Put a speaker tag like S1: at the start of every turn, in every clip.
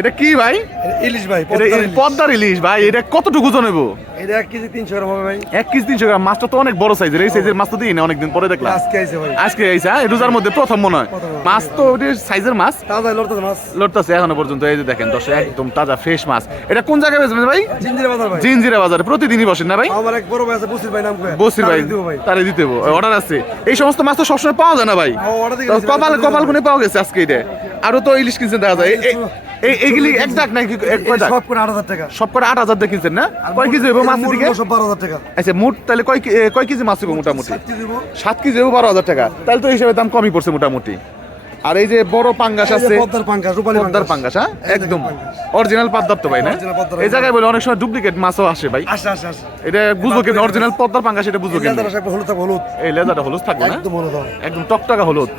S1: এটা কি ভাই?
S2: ইলিশ ভাই
S1: এটা পদ্মার ইলিশ। ভাই এটা কতটুকু ওজন হইব
S2: এটা এক কেজি তিনশো গ্রাম হবে ভাই।
S1: এক কেজি তিনশো গ্রাম মাছটা তো অনেক বড় সাইজের এই সাইজের মাছ তো দিই না অনেকদিন পরে দেখলাম।
S2: আজকে আইছে ভাই।
S1: আজকে এইসা এই রোজার মধ্যে প্রথম মনে হয়। মাছ তো ওটি সাইজের মাছ।
S2: তাজা লড়তে মাছ।
S1: লড়তেছে এখনও পর্যন্ত এই যে দেখেন দর্শক একদম তাজা ফ্রেশ মাছ। এটা কোন জায়গায় বেচবেন ভাই?
S2: জিঞ্জিরা বাজার ভাই।
S1: জিনজিরা বাজারে প্রতিদিনই বসেন না ভাই?
S2: আমার এক বড় ভাই আছে বসির ভাই নাম করে
S1: বসির ভাই তারে দিতে অর্ডার আছে। এই সমস্ত মাছ তো সবসময় পাওয়া যায় না ভাই।
S2: দিয়ে
S1: কপাল কপাল। গুনে পাওয়া গেছে আজকে এটা। আরও তো ইলিশ কিনছেন দেখা যায়। এই এইগুলি এক দাগ নাকি এক কয় দাগ?
S2: সব করে আট হাজার টাকা।
S1: সব করে আট হাজার দিয়ে কিনছেন না কয় কেজি হইব মাছের দিকে
S2: সব বারো হাজার টাকা।
S1: আচ্ছা মোট তাহলে কয় কয় কেজি মাছ হইব মোটামুটি?
S2: সাত কেজি
S1: হইব। বারো হাজার টাকা। তাহলে তো হিসাবে দাম কমই পড়ছে মোটামুটি। আর এই যে বড় পাঙ্গাস আছে
S2: পদ্মার পাঙ্গাস রূপালী
S1: পদ্মার পাঙ্গাস। হ্যাঁ? একদম। অরিজিনাল পদ্মার তো ভাই না? এই জায়গায় বলে অনেক সময় ডুপ্লিকেট মাছও আসে ভাই।
S2: আসে আসে আসে।
S1: এটা বুঝব কেন অরিজিনাল পদ্মার পাঙ্গাস এটা বুঝব কেন
S2: হলুদ হলুদ।
S1: এই লেজারটা হলুদ থাকবে না?
S2: একদম হলুদ
S1: একদম টকটকা হলুদ।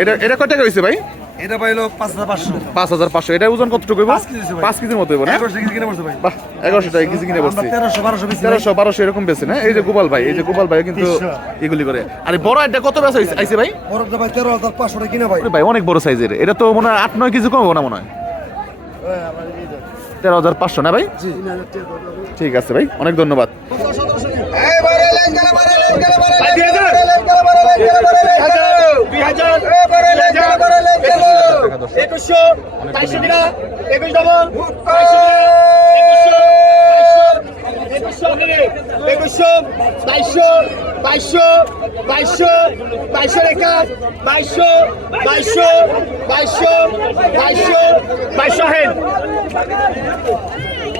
S1: এটা এটা কয় টাকা হয়েছে ভাই?
S2: এটা পাইলো পাঁচ হাজার পাঁচশো
S1: পাঁচ হাজার পাঁচশো এটা ওজন কতটুকু?
S2: পাঁচ ভাই।
S1: কেজির মতো না
S2: এগারোশো কেজি কিনে পড়ছে ভাই
S1: বাহ এগারোশো টাকা কেজি কিনে বসছি
S2: তেরোশো বারোশো
S1: তেরোশো বারোশো এরকম বেছে না এই যে গোপাল ভাই এই যে গোপাল ভাই কিন্তু। এগুলি করে আরে বড় একটা কত বেচা আইছে ভাই
S2: বরফটা ভাই তেরো হাজার পাঁচশো টাকা কিনে ভাই
S1: ভাই অনেক বড় সাইজের এটা তো মনে হয় আট নয় কেজি কম না মনে হয় তেরো হাজার পাঁচশো না ভাই ঠিক আছে ভাই অনেক ধন্যবাদ
S3: একুশশো বাইশশো টাকা একুশ ডবল একুশশো বাইশশো বাইশশো বাইশশো বাইশশো রেখা বাইশশো বাইশশো বাইশশো বাইশশো বাইশশো হেন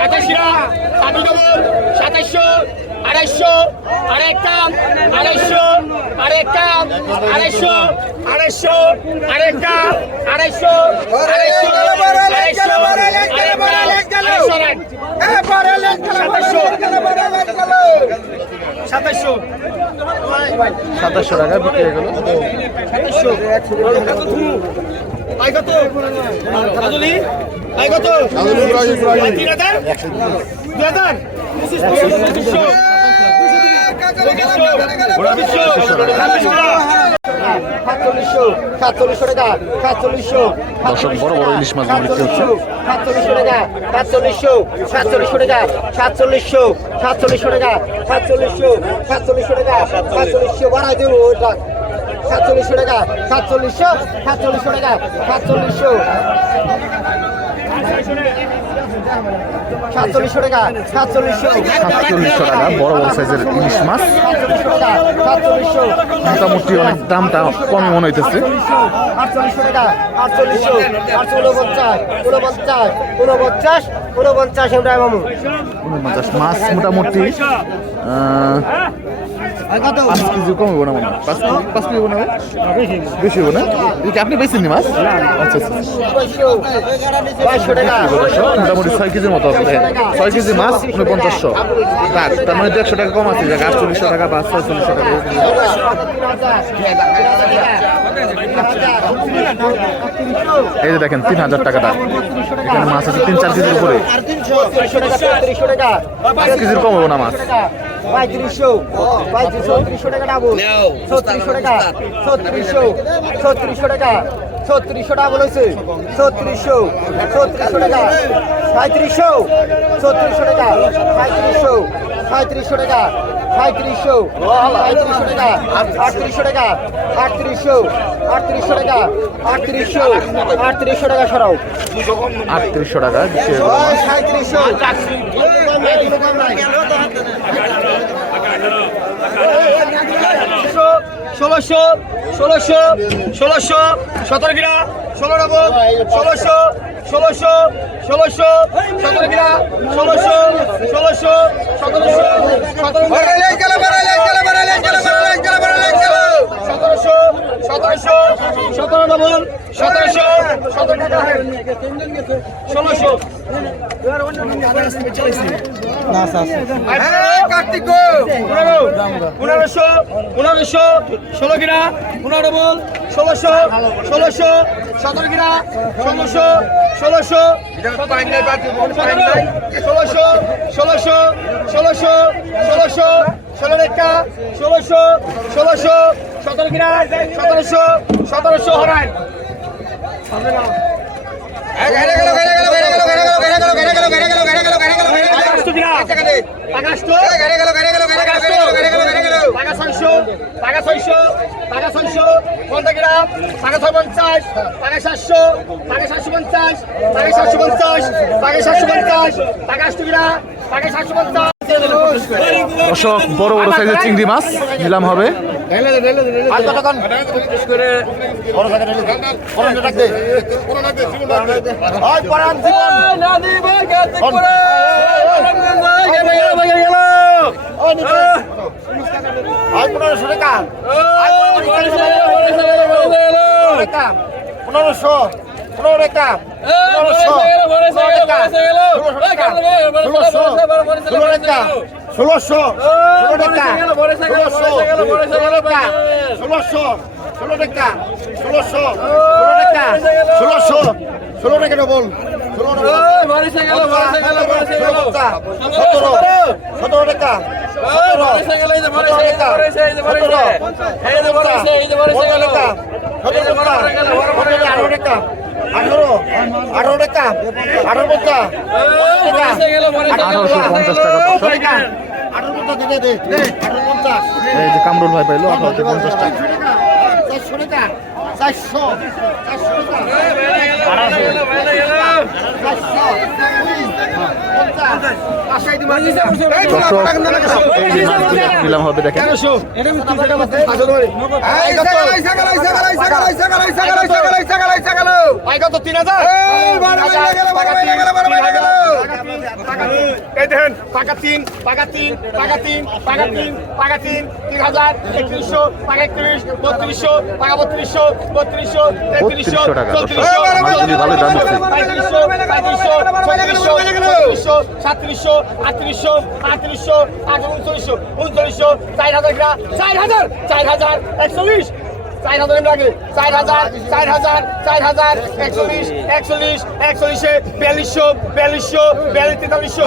S3: সাতাশিরা ছাব্বিশ ডবল সাতাশশো আড়াইশো আড়াই কাম আড়াইশো আড়াই কাম আড়াইশো আড়াইশো আড়াই কাম আড়াইশো আড়াইশো আড়াইশো আড়াইশো সাতাশশো সাতাশশো
S1: সাতাশশো টাকা বিক্রি হয়ে গেল
S3: পঁচিশশো সাতচল্লিশশো সাতচল্লিশশো টাকা সাতচল্লিশশো।
S1: দর্শক বড় বড় ইলিশ মাছ বিক্রি হচ্ছে।
S3: সাতচল্লিশশো টাকা সাতচল্লিশশো সাতচল্লিশশো টাকা সাতচল্লিশশো সাতচল্লিশশো টাকা সাতচল্লিশশো সাতচল্লিশশো টাকা সাতচল্লিশশো বাড়াই দেবো ওটা সাতচল্লিশশো টাকা সাতচল্লিশশো সাতচল্লিশশো টাকা সাতচল্লিশশো। সাতচল্লিশশো টাকা সাতচল্লিশশো
S1: টাকা বড় বড় সাইজের ইলিশ মাছ মোটামুটি অনেক দামটা কমই মনে হইতেছে
S3: আটচল্লিশশো টাকা আটচল্লিশশো আটশো উনপঞ্চাশ উনপঞ্চাশ উনপঞ্চাশ উনপঞ্চাশ
S1: মাছ মোটামুটি পাঁচ কেজি কম হব না মনে হয় পাঁচ কেজি পাঁচ কেজি না? বেশি হব না? এই আপনি বেশি মাছ? আচ্ছা আচ্ছা
S3: টাকা।
S1: মোটামুটি ছয় কেজির মতো হবে ছয় কেজি মাছ উনপঞ্চাশশো তার তার মানে একশো টাকা কম আছে দেখ আটচল্লিশশো টাকা বা ছয়চল্লিশশো টাকা এই যে দেখেন তিন হাজার টাকাটা। এখানে মাছ আছে তিন চার কেজির উপরে।
S3: টাকা।
S1: পাঁচ কেজির কম হব না মাছ।
S3: পঁয়ত্রিশশো পঁয়ত্রিশ চৌত্রিশশো টাকা ডাবল ছত্রিশশো টাকা ছত্রিশশো ছত্রিশশো টাকা ছত্রিশশো টাকা বলেছে ছত্রিশশো ছত্রিশশো টাকা সাঁত্রিশশো ছত্রিশশো টাকা সাঁত্রিশশো সাঁত্রিশশো টাকা সাঁত্রিশশো সাঁত্রিশশো টাকা আটত্রিশশো টাকা আটত্রিশশো আটত্রিশশো টাকা আটত্রিশশো আটত্রিশশো টাকা সরাও।
S1: আটত্রিশশো টাকা সাঁত্রিশশো 哎哎哎
S3: 你看你看你说 ষোলোশো ষোলোশো ষোলোশো সতেরো কিনা ষোলো নবদ ষোলোশো ষোলোশো ষোলোশো সতেরো কিনা ষোলোশো ষোলোশো সতেরোশো সতেরো সতেরোশো সতেরোশো সতেরো সতেরোশো ষোলোশো। কার্তিক পনেরো। পনেরোশো পনেরোশো ষোলো কিনা পনেরো ডবল ষোলোশো ষোলোশো সতেরো কিনা ষোলোশো ষোলোশো ষোলোশো ষোলোশো ষোলোশো ষোলোশো ষোলো রেখা ষোলোশো ষোলোশো সতেরো কিনা সতেরোশো সতেরোশো হরায় আকাশটো কিনা আকাশটো টাকা ছয়শো টাকা ছয়শো টাকা ছয়শো পঞ্চাশ কিনা টাকা গাড়ি গেল গাড়ি গেল গাড়ি গেল গাড়ি গেল গাড়ি গেল টাকা 600 টাকা 600 টাকা 600 50 গ্রাম টাকা 650 টাকা 700 টাকা 750 টাকা
S1: দর্শক বড় বড় সাইজের চিংড়ি মাছ নিলাম হবে।
S3: পনেরোশো। পনেরো টাকা ষোলো টাকা ষোলোশো ষোলো টাকা ষোলোশো ষোলো টাকা ষোলোশো ষোলো টাকা ষোলোশো ষোলো টাকা ষোলোশো ষোলো টাকা ডবল সতেরো সতেরো টাকা আঠারো আঠারো টাকা আঠারো টাকা
S1: টাকা
S3: টাকা।
S1: এই যে কামরুল ভাই পাইলো আঠারোশো পঞ্চাশ টাকা।
S3: চারশো টাকা চারশো চারশো
S1: মাছগুলো নিলাম হবে দেখেন
S3: হাজার এই দেখেন পাকা তিন পাকা তিন পাকা তিন পাকা তিন পাকা তিন তিন হাজার একত্রিশশো পাকা একত্রিশ বত্রিশশো পাকা বত্রিশশো বত্রিশশো তেত্রিশশো
S1: 3200 টাকা,
S3: চৌত্রিশশো
S1: মাছগুলি ভালো দাম হচ্ছে।
S3: পঁয়ত্রিশশো পঁয়ত্রিশশো ছত্রিশশো ছত্রিশশো সাতত্রিশশো আটত্রিশশো আটত্রিশশো আট উনচল্লিশশো উনচল্লিশশো চার হাজার চার হাজার চার হাজার একচল্লিশ। চার হাজার এমনি আগে চার হাজার চার হাজার চার হাজার একচল্লিশ একচল্লিশ একচল্লিশে বিয়াল্লিশশো বিয়াল্লিশশো বিয়াল্লিশ তেতাল্লিশশো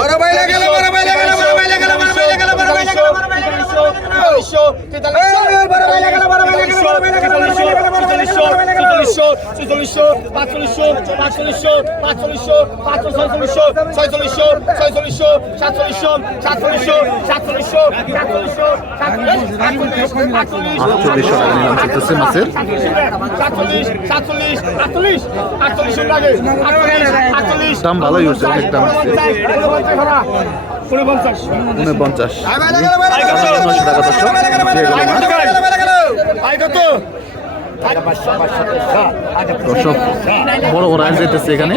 S3: সাতচল্লিশশো সাতচল্লিশ
S1: মাছের দাম ভালোই হচ্ছে অনেক দাম। পঞ্চাশ
S3: উনপঞ্চাশ।
S1: উনপঞ্চাশ নয়শো টাকা দর্শক দর্শক বড় বড় আইন যেতেছে এখানে।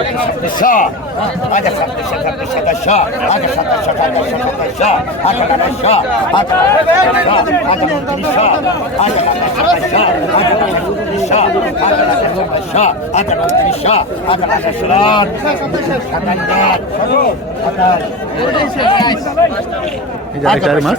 S1: মাছ।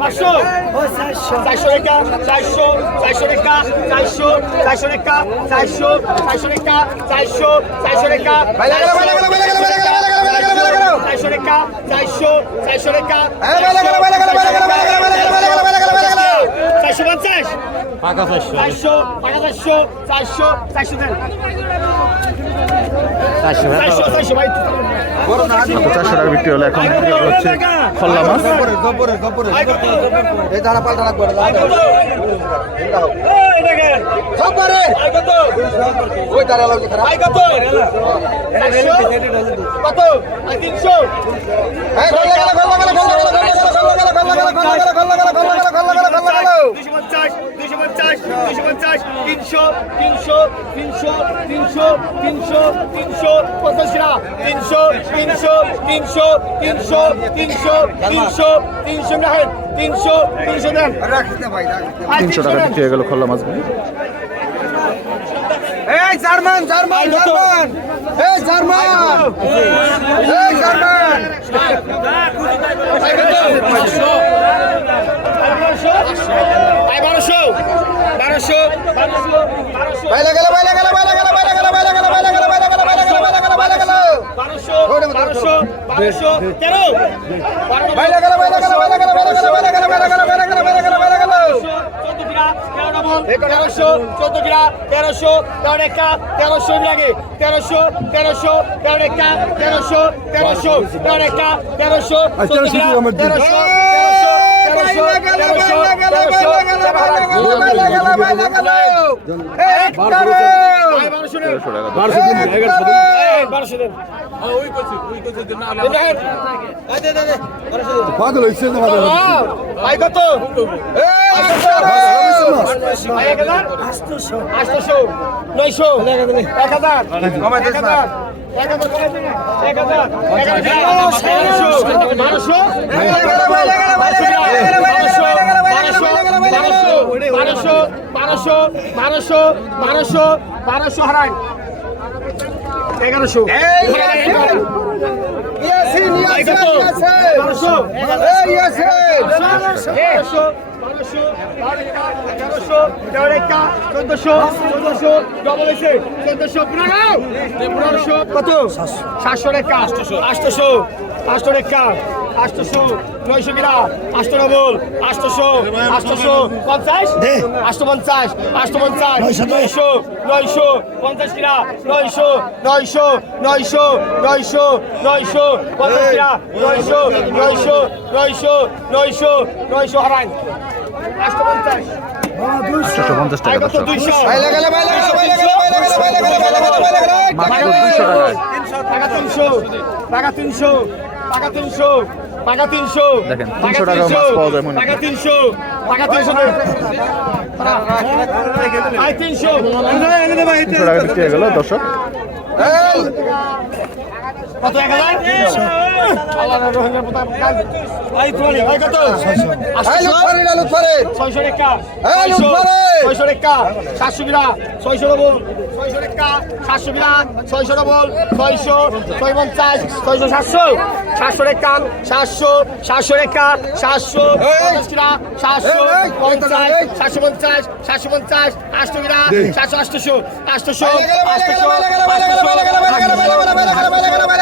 S3: পাঁচশো চারশো রেখা চারশো চারশো রেখা চারশো চারশো রেখা চারশো চারশো রেখা চারশো চারশো রেখা চারশো রেখা চারশো চারশো রেখা চারশো পঞ্চাশ
S4: পাকা চারশো
S3: চারশো টাকা চারশো চারশো চারশো
S4: চারশো
S3: চারশো চারশো ভাই
S1: পঞ্চাশ টাকা বিক্রি হলো এখন। হচ্ছে খল্লা মাছ।
S3: কত তিনশো তিনশো তিনশো তিনশো তিনশো তিনশো তিনশো পঞ্চাশ টাকা তিনশো তিনশো তিনশো তিনশো তিনশো তিনশো তিনশো রাখেন তিনশো তিনশো দেন
S2: রাখতে ভাই রাখতে
S3: আর
S1: তিনশো টাকা বিক্রি হয়ে গেল খল্লা মাছগুলি
S2: এই জার্মান জার্মান জার্মান। এই জার্মান।
S3: বারোশো বারোশো
S2: বাইরে গেল বাইরে গেল বাইরে গেল বাইরে গেল বাইরে গেল বাইরে গেল বাইরে গেল বাইরে গেল বাইরে গেল বাইরে গেল
S3: বারোশো বারোশো বারোশো তেরো
S2: বাইরে গেল বাইরে গেল বাইরে গেল বাইরে গেল বাইরে গেল বাইরে গেল বাইরে গেল
S3: চোদ্দ কিরা ডবল তেরোশো চোদ্দ কিরা তেরোশো তেরো একা তেরোশো লাগে তেরোশো তেরোশো তেরো একা তেরোশো তেরোশো তেরো একা তেরোশো চোদ্দ কিরা তেরোশো তেরোশো তেরোশো তেরোশো তেরোশো বারোশো দেন বারোশো দেন
S2: পাগল হয়েছে না
S3: ভাই কত আটশো নয়শো এক হাজার এক হাজার বারোশো বারোশো বারোশো বারোশো হারায় এগারোশো। কত? সাতশো। টাকা আটশো। আটশো টাকা আটশোশো নয়শো কিরা আটশো ডবল আটশোশো আটশোশো পঞ্চাশ আটশো পঞ্চাশ আটশো পঞ্চাশ নয়শো নয়শো পঞ্চাশ কিরা নয়শো নয়শো নয়শো নয়শো নয়শো পঞ্চাশ কিরা নয়শো নয়শো নয়শো নয়শো নয়শো হারান। আটশো পঞ্চাশ।
S1: আটশোশো পঞ্চাশ টাকা
S3: টাকা তিনশো টাকা তিনশো টাকা তিনশো টাকা তিনশো।
S1: দেখেন,
S3: টাকা
S1: 300 টাকার মাছ পাওয়া যায় মনে
S3: টাকা। তিনশো। টাকা তিনশো তিনশো।
S1: তিনশো টাকা বিক্রি হয়ে গেল দর্শক।
S3: কত এক হাজার ছয়শো রেখা সাতশো বিরা ছয়শো ডবল ছয়শো রেখা সাতশো বিরা ছয়শো ডবল ছয়শো ছয় পঞ্চাশ ছয়শো সাতশো সাতশো রেখা সাতশো সাতশো রেখা সাতশো সাতশো পঞ্চাশ সাতশো পঞ্চাশ সাতশো পঞ্চাশ আটশো বিরা সাতশো আটশো আটশো আটশো আটশো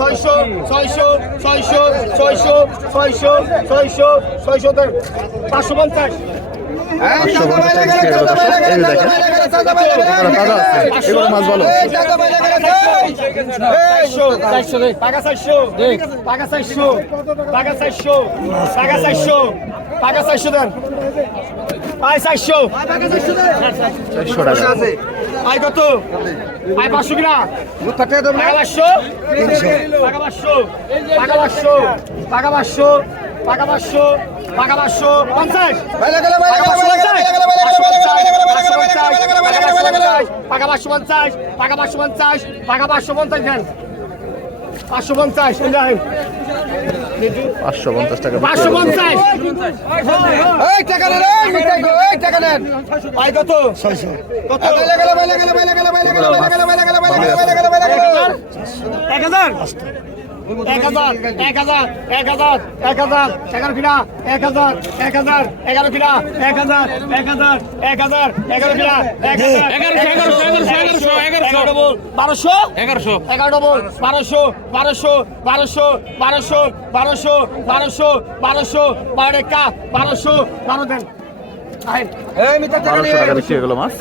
S3: ছয়শো ছয়শো ছয়শো ছয়শো ছয়শো ছয়শো ছয়শো পাঁচশো পঞ্চাশ।
S1: পাঁচশো পঞ্চাশ টাকা বিক্রি হলো দর্শক এই যে দেখেন এগুলো তাজা আছে। এগুলো মাছ ভালো
S3: চারশো টাকা। আয় কত? আয় পাঁচশো কিনা? টাকা পাঁচশো? টাকা পাঁচশো টাকা পাঁচশো টাকা পাঁচশো টাকা পাঁচশো টাকা পাঁচশো পঞ্চাশ। টাকা পাঁচশো পঞ্চাশ। টাকা পাঁচশো পঞ্চাশ টাকা পাঁচশো পঞ্চাশ দেন। পাঁচশো পঞ্চাশ
S1: পাঁচশো পঞ্চাশ টাকা
S3: পাঁচশো। পঞ্চাশ।
S2: টাকা নেন এই মিঠাই গো এই টাকা নেন
S3: ভাই কত
S2: কত বাইলা গেল বাইলা গেল বাইলা গেল বাইলা গেল বাইলা গেল বাইলা গেল বাইলা গেল বাইলা গেল বাইলা গেল
S3: এক হাজার এক হাজার এক হাজার এক হাজার এক হাজার এগারো এক হাজার এক হাজার এগারো এক হাজার এক হাজার এক হাজার এগারো ডবল বারোশো এগারোশো এগারো ডবল বারোশো বারোশো বারোশো বারোশো বারোশো বারোশো বারোশো বারো একা বারোশো বারো দেন
S1: বারোশো টাকা বিক্রি হয়ে গেল মাছ।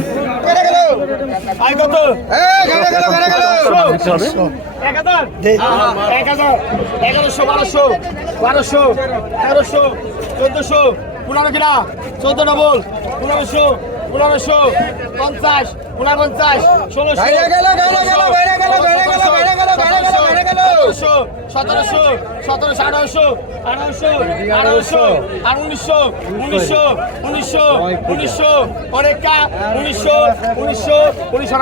S3: এগারোশো বারোশো বারোশো তেরোশো চোদ্দ ডবল পনেরোশো পনেরোশো পঞ্চাশ উনপঞ্চাশ ষোলোশো সতেরোশো সতেরোশো সতেরোশো আঠারোশো আঠারোশো আঠারোশো আর উনিশশো উনিশশো উনিশশো উনিশশো অনেকটা উনিশশো উনিশশো উনিশশো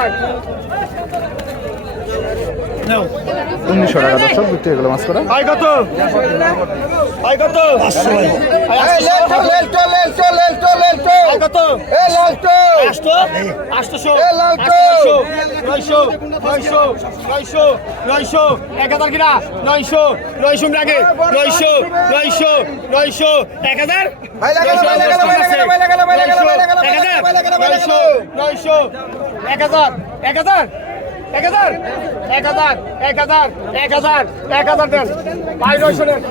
S1: উনিশশো টাকা দর্শক বিক্রি হয়ে গেল মাছ করা।
S3: কত? এক হাজার এক হাজার? এক হাজার? এক হাজার এক হাজার এক হাজার এক হাজার এক হাজার দেন ভাই নয়শো দেন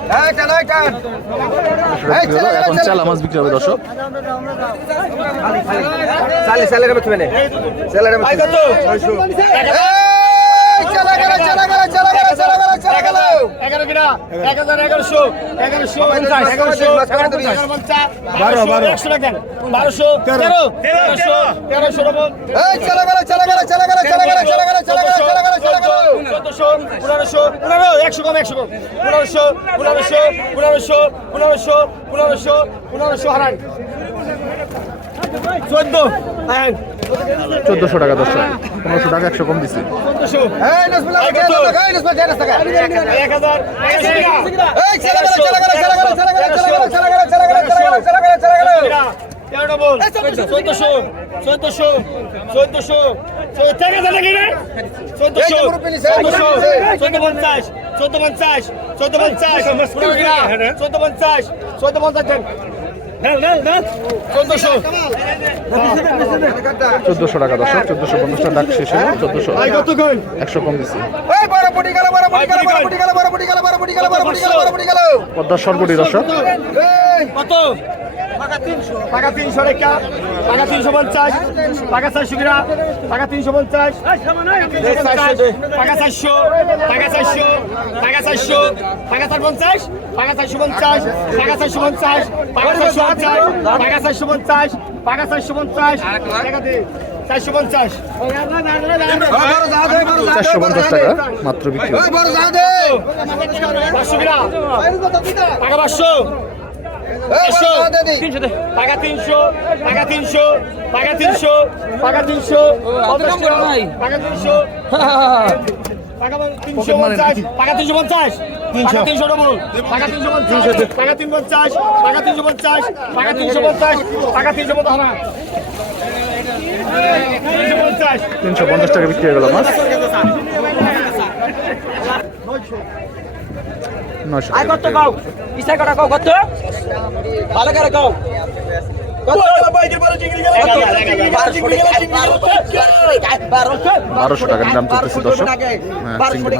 S1: এখন চালা মাছ বিক্রি হবে দর্শক
S2: চালে চালে রে বেচবে চালে রে
S3: ভাই কত এক হাজার
S2: এই চলা গেল চলা গেল চলা গেল চলা গেল চলা গেল
S3: এগারো কিনা? এক হাজার এগারোশো এগারোশো এগারোশো পঞ্চাশ বারো বারো। একশো টাকা বারোশো তেরো। তেরোশো তেরোশো
S2: চলা গেল চলা গেল চলা গেল চলা গেল চলা গেল চলা গেল চলা গেল চলা গেল।
S3: চোদ্দশো পনেরোশো পনেরো একশো কম একশো কম। পনেরোশো পনেরোশো পনেরোশো পনেরোশো পনেরোশো পনেরোশো হারান চোদ্দ।
S1: চোদ্দশো টাকা দশ পনেরোশো টাকা একশো কম দিচ্ছি
S3: চোদ্দশো চোদ্দশো চোদ্দশো চোদ্দশো চোদ্দ পঞ্চাশ চোদ্দ পঞ্চাশ চোদ্দ পঞ্চাশ চোদ্দ পঞ্চাশ চোদ্দ পঞ্চাশ চোদ্দ পঞ্চাশ চোদ্দশো।
S1: টাকা দশ চোদ্দশো পঞ্চাশ টাকা ডাক শেষ হলো চোদ্দশো একশো কম দিচ্ছি পদ্মার সর্বটি দর্শক।
S3: টাকা তিনশো। রেখা। টাকা তিনশো পঞ্চাশ। টাকা চারশো কিনা টাকা তিনশো পঞ্চাশ। টাকা চারশো। টাকা চারশো। টাকা চারশো। টাকা চার পঞ্চাশ। টাকা চারশো পঞ্চাশ। টাকা চারশো পঞ্চাশ। টাকা চারশো পঞ্চাশ। টাকা চারশো পঞ্চাশ। টাকা চারশো পঞ্চাশ। টাকা দে। চারশো পঞ্চাশ।
S2: বড় যা দে বড় যা
S1: চারশো পঞ্চাশ টাকা মাত্র বিক্রি।
S3: পাঁচশো টাকা পাঁচশো।
S2: দে। দি।
S3: টাকা তিনশো টাকা তিনশো টাকা তিনশো টাকা তিনশো। পঞ্চাশ টাকা তিনশো। টাকা তিনশো পঞ্চাশ টাকা তিনশো পঞ্চাশ। টাকা তিনশো ডবল টাকা তিনশো পঞ্চাশ টাকা তিন পঞ্চাশ টাকা তিনশো পঞ্চাশ টাকা তিনশো পঞ্চাশ টাকা তিনশো পঞ্চাশ। তিনশো পঞ্চাশ।
S1: তিনশো পঞ্চাশ টাকা বিক্রি হয়ে গেল মাছ। নয়শো
S4: আই কত কও। ইসা কটা কও কত ভালো করে কাও।
S1: বারোশো টাকার দাম চলতেছে দর্শক হ্যাঁ, চিংড়ি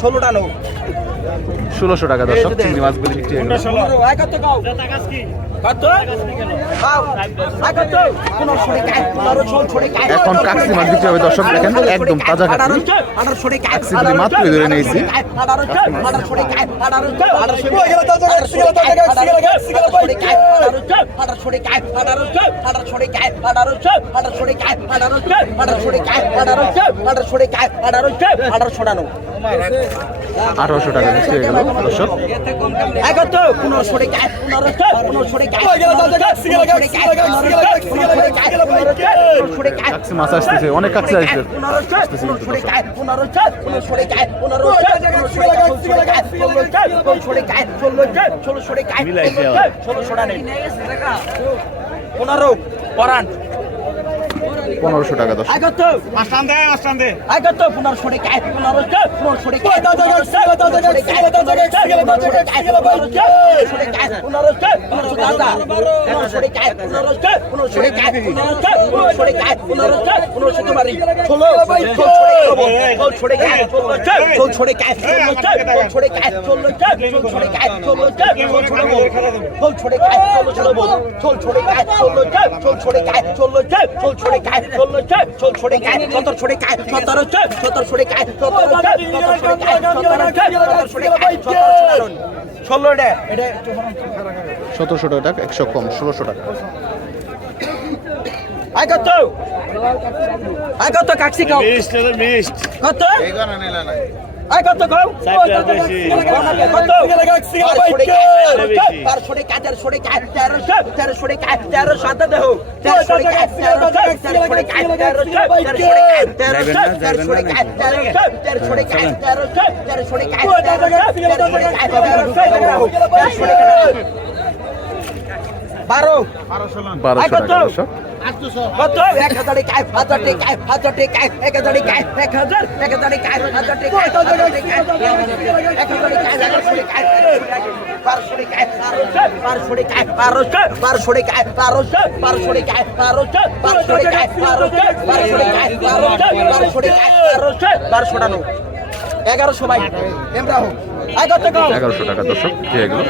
S4: ষোলোটা লোক
S1: ষোলোশো টাকা দর্শক চিংড়ি মাছগুলি বিক্রি হয়ে এখন কাকসি মাছ বিক্রি হবে দর্শক দেখেন একদম তাজা কাকসি। মাছ তুলে ধরে নিয়েছি।
S2: আঠারোশো টাকা। বিক্রি
S4: হয়ে গেল
S2: দর্শক মাছ আসতেছে অনেক কাছে
S1: আসছে পনেরো পরান হয়ে
S2: পনেরোশো টাকা
S4: কাকসি গেল, ভাই।
S2: পনেরোশো টাকা
S1: কাকসি মাছ আসতেছে অনেক কাকসি আসছে
S2: পনেরো পরান
S1: পনেরোশো টাকা দর্শক
S2: আগত আগত পনেরোশো টাকা পনেরোশো পনেরোশো টাকা
S4: ওই দাদা কাকসি গেল, দাদা কাকসি গেল, দাদা কাকসি গেল, দাদা কাকসি গেল, ভাই।
S2: পনেরোশো পনেরোশো দাদা পনেরোশো টাকা পনেরোশো পনেরোশো টাকা পনেরোশো পনেরোশো টাকা পনেরোশো পনেরোশো তোমারই ষোলো ষোলো টাকা ষোলো টাকা ষোলো টাকা ষোলো টাকা ষোলো টাকা ষোলো টাকা ষোলো টাকা ষোলো টাকা ষোলো টাকা ষোলো ষোলো ষোলো টাকা ষোলো টাকা ষোলো টাকা ষোলো টাকা
S1: সতেরোশো টাকা একশো কম ষোলোশো টাকা
S2: কত কত কাটছি কত এই গানা নাই আয় কত বারো
S1: বারোশো বারোশো
S2: কত এক হাজার টাকা হাজার টাকা হাজার টাকা এক হাজার টাকা এক হাজার এক হাজার টাকা হাজার টাকা এক হাজার টাকা এক হাজার টাকা বারোশো টাকা বারোশো টাকা বারোশো টাকা বারোশো বারোশো টাকা বারোশো বারোশো টাকা বারোশো বারোশো টাকা বারোশো বারোশো টাকা বারোশো বারোশো টানো এগারোশো ভাই এমরা হোক
S1: এগারোশো টাকা দর্শক
S2: যে এগুলো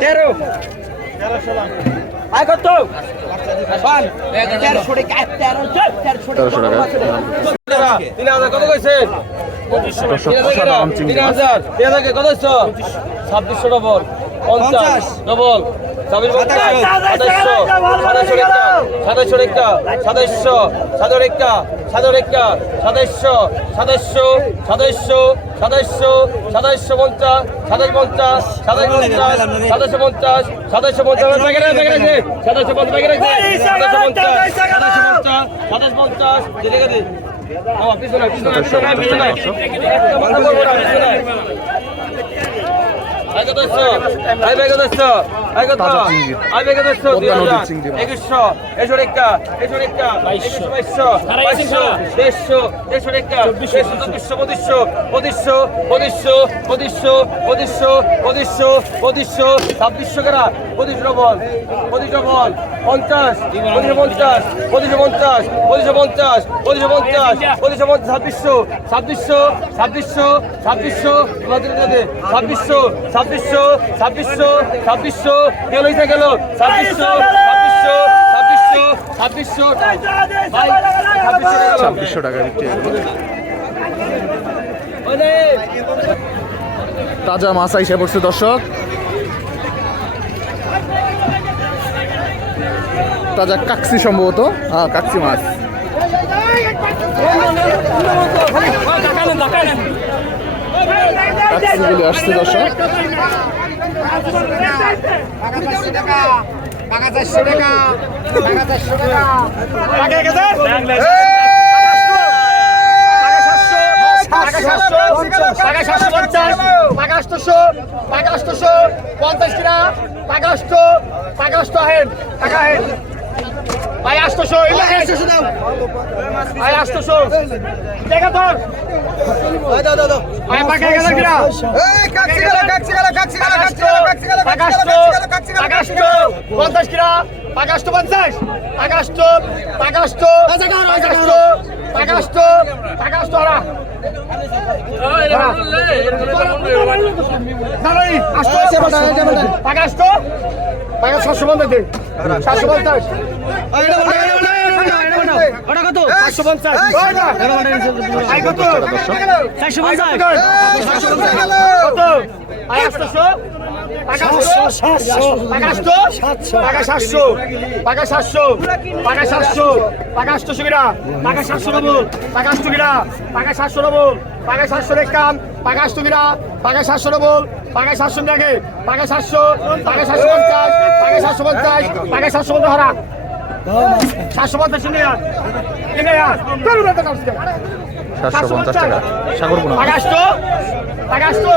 S2: তেরো তেরোশো আয় কত? তেরোশো টাকা তেরোশো টাকা
S4: তিন হাজার কত
S1: কইছেন
S4: তিন হাজার তিন ছাব্বিশশো ডবল পঞ্চাশ। ডবল। সাতাশশো রেখা সাতাশশো সাদর রেখা সাদর রেখা সাতাশশো সাতাশশো সাতাশশো সাতাশশো সাতাশশো পঞ্চাশ সাতাশ পঞ্চাশ সাতাশ পঞ্চাশ সাতাশশো পঞ্চাশ সাতাশশো পঞ্চাশ সাতাশশো পঞ্চাশ সাতাশশো পঞ্চাশ সাতাশশো পঞ্চাশ সাতাশ পঞ্চাশ পিছনে পিছনে পিছনে পিছনে একুশশো।
S1: এসর একটা এসর একটা
S4: একুশশো বাইশশো। বাইশশো। দেড়শো। দেড়শোর একটা পঞ্চাশ। পঞ্চাশ। পঞ্চাশ। পঞ্চাশ। পঞ্চাশ। ছাব্বিশশো। ছাব্বিশশো। ছাব্বিশশো। ছাব্বিশশো। ছাব্বিশশো। ছাব্বিশশো ছাব্বিশশো গেল ইসে গেল ছাব্বিশশো ছাব্বিশশো ছাব্বিশশো ছাব্বিশশো ছাব্বিশশো
S1: ছাব্বিশশো টাকা বিক্রি তাজা মাছ আইসা পড়ছে দর্শক তাজা কাকসি সম্ভবত হ্যাঁ কাকসি মাছ কাকচুরগুলি আসছে দর্শক
S2: পঞ্চাশ কিনা পাকাষ্ট পাকাষ্ট আহেন টাকা আহেন
S3: ভাই আসতেছো ভাই আসতেছো দেখা তোর পঞ্চাশ কিরা পাকাষ্ট পঞ্চাশ তো পাকাষ্ট পাকাষ্ট পাকাষ্ট পাকাষ্ট ওরা পাকাষ্ট পাকাশ সাতশো পঞ্চাশ দিন সাতশো পঞ্চাশ। ওটা কত? সাতশো পঞ্চাশ। কত? চারশো পঞ্চাশ। কত? আটশো পাকা সাতশো। পাকা সাতশো। পাকা সাতশো। পাকা আটশো কিনা পাকা সাতশো নবল পাকা আটশো কিনা পাকা সাতশো নবল পাকা সাতশো দেখতাম পাকা সাতশো বিরা পাকা সাতশো ডবল পাকা সাতশো দেখে পাকা সাতশো পাকা সাতশো পঞ্চাশ পাকা সাতশো পঞ্চাশ পাকা সাতশো পঞ্চাশ হারা সাতশো পঞ্চাশ শুনে আর
S1: সাতশো পঞ্চাশ টাকা। সাগর পোনা
S3: পাকাশটো পাকাশটো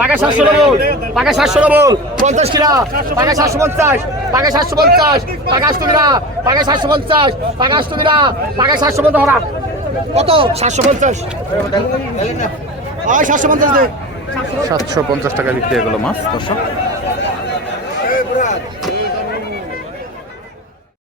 S3: পাকা সাতশো। নবল পাকা সাতশো পঞ্চাশ পাকা সাতশো পঞ্চাশ পাকা সাতশো পঞ্চাশ পাকা সাতশো পঞ্চাশ পাকাশটো কিনা পাকা সাতশো পঞ্চাশ কত? সাতশো পঞ্চাশ। পঞ্চাশ
S1: সাতশো। পঞ্চাশ টাকা বিক্রি হয়ে গেল মাছ দর্শক।